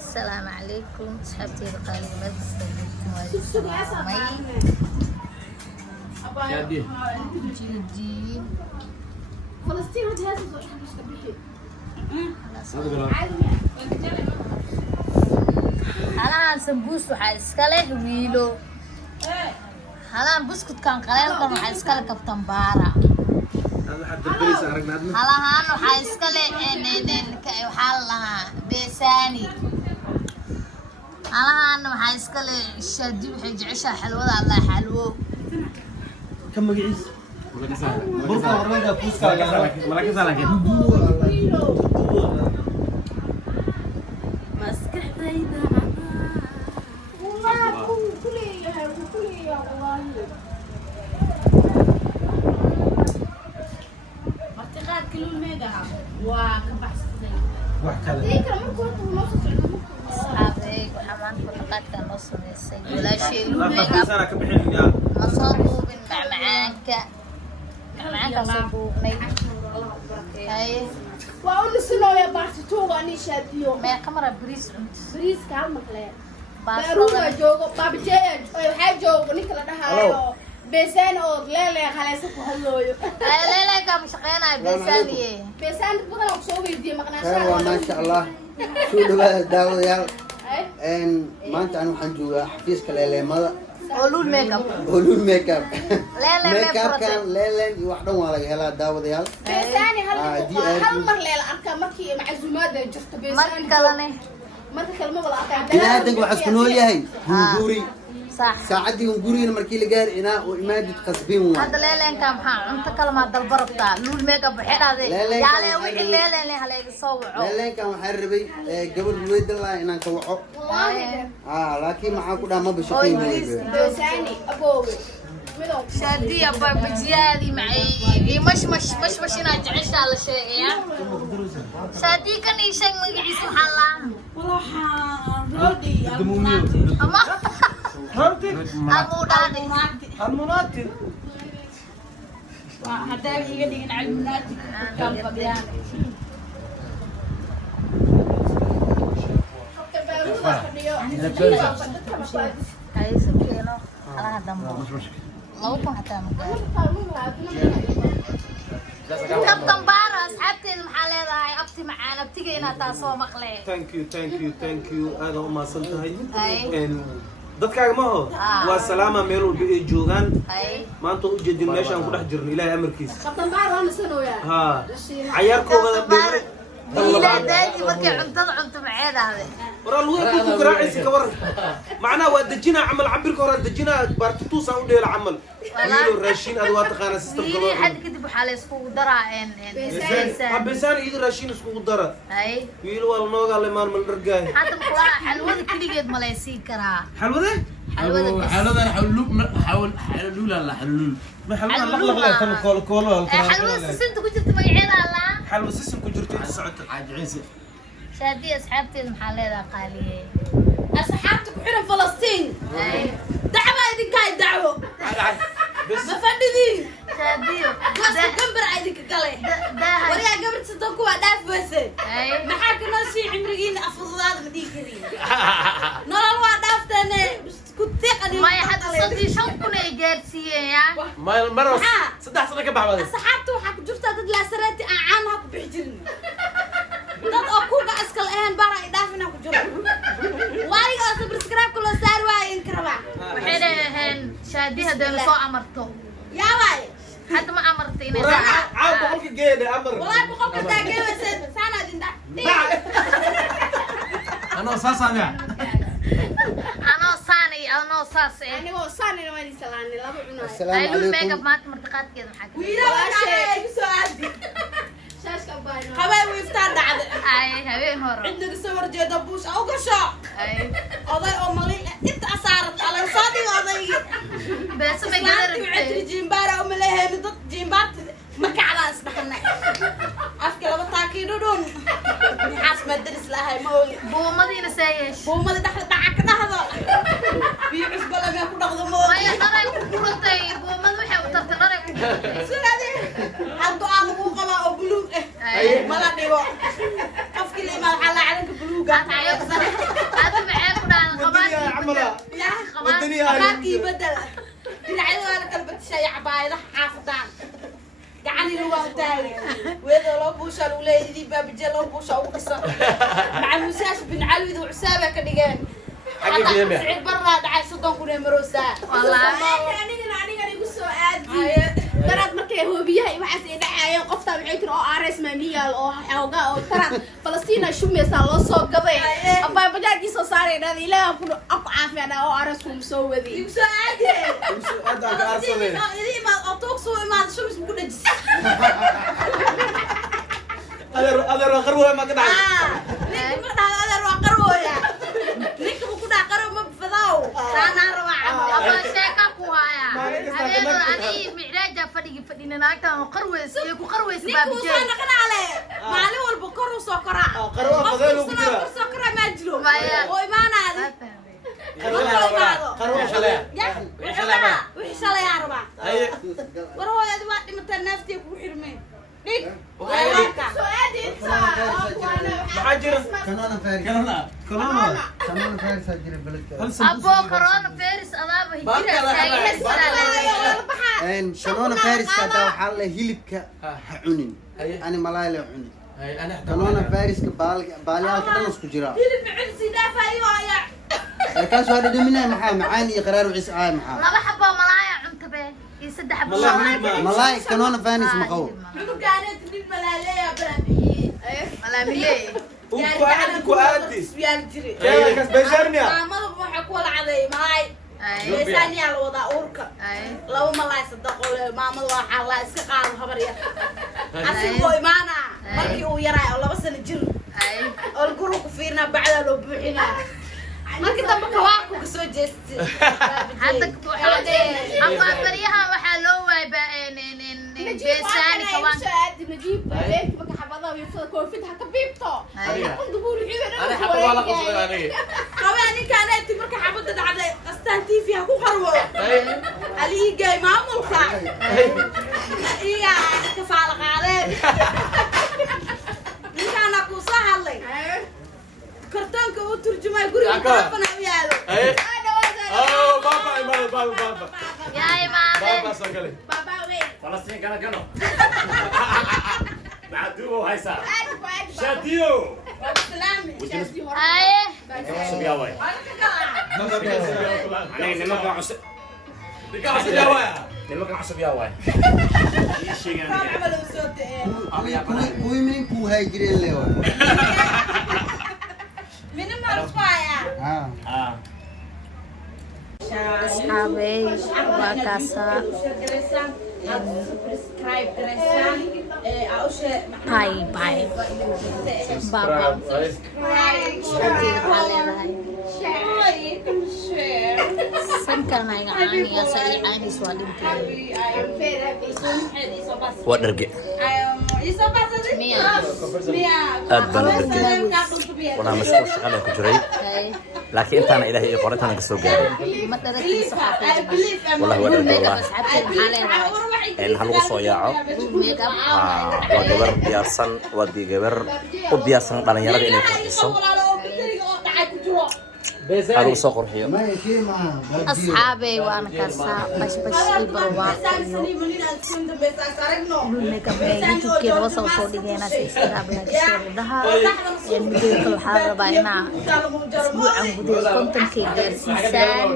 السلام عليكم صحبتي الغالية ما تستنيكم شادي جدي فلسطين هذه هلا سمبوس waxaa iska leh wiilo halaan buskudkan qaleelkan waxaa iska leh kabtan baara halahaan waxaa iska leh waxaa la lahaa beesaani halahaan waxaa iska leh shaadi waxay jeceshaa xalwada allah xalwo كم مقيس؟ بركة ورقة فوسكا ملاك سالك مسكح بيدا والله كلية والله martiqaad kiluun meegaha waa ka baxsatay ذيك لما كنت ونص أصحابي وحمان فرقاتك نص ميسي ولا شيء لا لوميك خمسة أنا كبحين يا مصابوب معاك صبوبني هاي وأقول سنو يا بارتو وأني شاديو ما كاميرا بريس بريس كام مخلاه بارسلونة بروما جوجو بابا جاي حاجة جوجو نيكلا ده هايو بيسان أو لا خلاص كهلويو لا لا كم شقينا بيسانية بيسان بدنا نسوي دي مقناش ما شاء الله شو اللي داود يا ان ما انت انا حنجو حفيز كلا ماذا قولوا الميك اب قولوا الميك اب لا لا ميك اب كان ليلن وحدهم ولا هلا داود يا بيساني دي هل مر ليل أركا مركي معزومات جفت ما بيساني كلامي مركي كلمة ولا أركا بنادق وحسكنوا لي هي غوري صح ساعدي غوري مركي لقار انا وإمادة قصبين هذا ليلين كم حا أنت كلمة البربطة لول ميك اب حدا ذي ليلين يا كان لي وين ليلين هلا يصوعوا ليلن كان محربي قبل الويد الله انا كوعو لكن معاكو ده ما بشكل بيساني أبوي شادي يا بابجيادي معي مش انا جعشت على شيء يا شادي كان يشن مقعي سبحان الله والله رودي المناطق اما هرتك ابو دادي المناطق haddaa iga dhigin calmunaati kan fadhiyaan هاي سكينه على دم لو كان حتى كابتن بارا اصحابتي المحلات هاي ابتي معانا بتيجينا تاسو مقلي thank you هذا ما صلتهاي هاي dadkaaga ma ho waa salaama meel walba ay joogaan هاي maanta u jeedin meesha aan ku dhex jirno ilaahay amarkiisa خبطان بار وانا سنو يا ha cayaarkooda dhigay لا دايتي مركي عنت معيد هذا waraa lagu ku garaacaysi ka waran macnaha waa dejinaa camal cabirka hore dejinaa baartutuusan u dheela camal wiilo raashin aad waa taqaanaa systemka loo حد كده بحاله اسكو درا ان habesaan iiga raashin iskugu dara هاي wiilo waa lanoogaa lemaan mal dhargaay حتى مقلاه حلوه كليgeed ma laysiin karaa xalwade حلوه بس حلول لا حلول ma xalwada laqlaqle tan koolo حلوه سنت ku jirta magaceeda alla xalwa sisin ku jirto inta socota حاج عيسى شادي اصحابتي المحلات قاليه asxaabta ku xiran falastiin هاي dacwa idinka ay dacwo bes ma fadhidiin شادي goosta gambar ay idinka galay ده wariyaa gabarta sidoo kuwa dhaafayse هاي maxaa ka noo sii cimrigiina afdudaada ma dhihi kariin nolol waa dhaafteene ku tiiqani ما حد صدي شنكون جارسيه يا maro saddex sano ka baxbaday asxaabta waxaa ku jirta dad laasaraati aan caanaha ku bixi jirin dad oo kuga askal ahayn bara ay dhaafina ku jiro waariga oo subscribe kula saar waay in karaba waxay leeyahay شادي هذا soo amarto yaa waay حتى ما amartay inay caaw boqolka geeda amar wallahi boqolka taageeraysa saana dinda انا صاصا انا صاني انا صاص أنا هو صاني ما يسلاني لا بعنا السلام هاي لون ميك اب عليكم مات مرتقات كذا محاك wiila waxaa igu soo aadi شاش كباينو habay wiiftaan dhacday هاي هاي هور cidnaga soo horjeeda buush au gasho هاي oday oo mali inta asaarat alay soo dhigo odaygii بس ما islaantii waxay tiri قدرت jiimbaara uma leeheen dad jiimbaarta ma kacdaan isdhaxnay afka laba taakii dhudhun maxaas ma daris lahay ma ogi بو مدينة سايش buumada dhexda dhaca ka dhahdo biyo cusbo laga ku dhaqdo ma ما ogi يقدر يقول طيب بو ما وحي وتقدر يقول sidade hadda aan ugu qabaa oo buluug هاي mala dhigo qofkii la imaad xalaa calanka buluuga عيب qaarkii bedel dhinacyada waa la kala bedeshay cabaayadaha xaafadaan gacani waa taagay weedo loo buusha lagu leeyahay baabije loo buusha ugu dhisan macamuusaash bin calwid oo cusaaba ka dhigeen sicid barra dhacay 30 kun ee maroosaa wallaahi aniga igu soo aadi daraad markay hoobiyaha iyo waxaas ay dhacayeen qofta waxay tiri oo ares maniyaal oo xooga oo daraad Palestina shumeysa loo soo gaday abay bajaajii soo saaray dhaday ilaaha ku caafimaad oo ares ku soo wadi igu soo aadi idii ma otoog soo imaad shumis ku dhajis adeer qarwo ma ka dhacay ninka ma dhahay adeer waa qarwooya ninka ku dhac qarwo ma fadaaw taana rabaa aba sheeka ku haya adeero ani micraaja fadhina naagta oo qarweys ee ku qarweys baabije ninka soo naqanaale maalin walba kor u soo koraa qarwo fadeel ugu jira kor soo koraa ma jiro Maya. oo imaanaadi qarwo shalay wixii shalay yaa rabaa war hooyada waa dhimataa naaftii ku xirmeen dhig soo aadi inta maxaa jira كانونا فارس كورونا كانونا فارس هجري بلدك abo corona virus adaaba hijira ان كانونا فارس كدا waxaa la hilibka ha cunin ani malaay la cunin كانونا فارس baaliyalka dhan isku jira hilib macin si dhaafayo ayaa kaas waa dhadhaminay maxaa macaan iyo qaraar wixii saay maxaa laba xabo malaaya cuntabe iyo saddex xabo malaay كانونا فارس ma qabo cunugaaneed mid malaaleeya barabiye malaamile ku aadis yaal jire kas beesharniya maamada waxa ku wala caday malaay beesaniya la wada urka laba malaay sadaqo maamada waxa la iska qaado habar yar asigoo imaana markii uu yaray oo 2 sano jir oo guru ku fiirna bacda loo buuxina markii dambe kawaanku ka soo jeestay hadda ama bariyaha waxaa loo waayay beesani kawaanka aadi najiib beek marka xabada iyo soo koofid ha ka biibto kun dubul ciidan انا حتى والله قصدي انا haweenin kaaneeti marka xabada dhacday qastaan TV ha ku qarwo ali gay maamulka iya ka faal qaadeen ninkaana ku soo hadlay kartoonka uu turjumay guriga telefon u yaalo baba yaa imaade baba soo galay baba wey فلسطين كان كانوا بعدوه هايسا aadi ku aadi شاديو salaami aye عصب يا واي انا نمك عصب عصب يا واي نمك عصب يا واي اي شيء انا amal u soo taay kuwii mininku haajireen leewa min ma rusfaaya اه asxaabey waa kaasaa subscribe gareysaan bye bye baba waxaa leedahay sankan ayga caaniyaasa iyo caanis waa dhinteeda waa dharge miya aad baan u dhargay waxaa mashquul shaqada ku jiray laakiin intaana ilaahay ii qorintaana ka soo gaaray ma dharakiisa wallahi waa dharge makeup wallahi asxaabteed maxaa leedahay ha lagu soo yaaco makeup waa gabar diyaarsan waa gabar u diyaarsan dhalinyarada inay qurxiso ha lagu soo qurxiyo maya kii maaha asxaabey waana kaasaa bashbash iyo barwaaqo iyo youtube-keeda wasoo soo dhigeena iskaraablaasheerudaha midooyinka waxaa rabaa inaa isbuucan gudaheed 50K gaarsiisaan